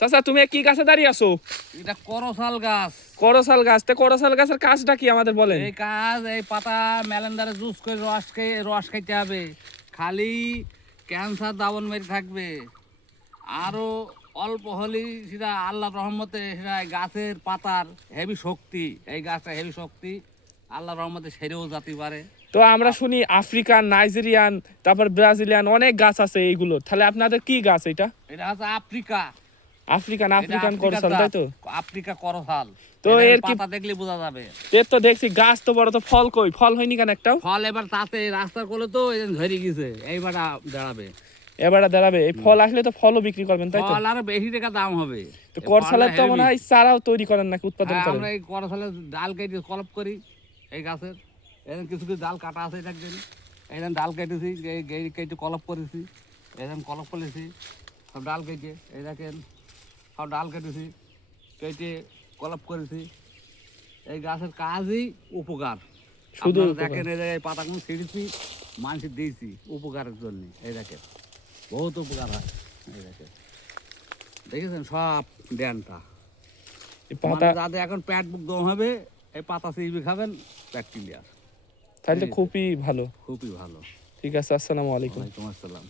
চাচা তুমি কি গাছে দাঁড়িয়ে আছো? এটা করসাল গাছ। করসাল গাছ। তে করসাল গাছের কাজটা কি আমাদের বলেন? এই কাজ, এই পাতা মেলেন্দারে জুস করে রস খাইতে হবে। খালি ক্যান্সার দাবন মেরে থাকবে। আরো অল্প হলেই সেটা আল্লাহর রহমতে সেটা গাছের পাতার হেভি শক্তি, এই গাছটা হেভি শক্তি আল্লাহর রহমতে সেরেও যেতে পারে। তো আমরা শুনি আফ্রিকান, নাইজেরিয়ান, তারপর ব্রাজিলিয়ান অনেক গাছ আছে এইগুলো। তাহলে আপনাদের কি গাছ এটা? এটা হচ্ছে আফ্রিকা। আফ্রিকান করসাল, তাই তো? আফ্রিকা করসাল। তো তো এর কি পাতা দেখলে বোঝা যাবে। এর তো দেখছি গাছ তো বড়, তো ফল কই? ফল হয়নি কেন একটাও? ফল এবার তাতে রাস্তার কোলে তো ধরে গেছে, এইবার দাঁড়াবে। এবারে দাঁড়াবে। এই ফল আসলে তো ফলও বিক্রি করবেন, তাই তো? ফল আরো বেশি টাকা দাম হবে। তো করসালের তো মনে হয় চারাও তৈরি করেন নাকি, উৎপাদন করেন? আমরা এই করসালের ডাল কেটে কলপ করি এই গাছের। এরকম কিছু কিছু ডাল কাটা আছে দেখবেন। এইরকম ডাল কেটেছি, কেটে কলপ করেছি। এরকম কলপ করেছি সব ডাল কেটে, এই দেখেন সব ডাল কেটেছি, কেটে কলপ করেছি। এই গাছের কাজই উপকার। শুধু আপনারা দেখেন এই জায়গায় পাতাগুলো ছিঁড়েছি, মানুষের দিয়েছি উপকারের জন্য। এই দেখেন বহুত উপকার হয়। এই দেখেন, দেখেছেন সব ড্যানটা। পাতা যাদের এখন পেট বুক দম হবে, এই পাতা চিবি খাবেন, পেট ক্লিয়ার। তাহলে খুবই ভালো। খুবই ভালো। ঠিক আছে, আসসালামু আলাইকুম। ওয়ালাইকুম আসসালাম।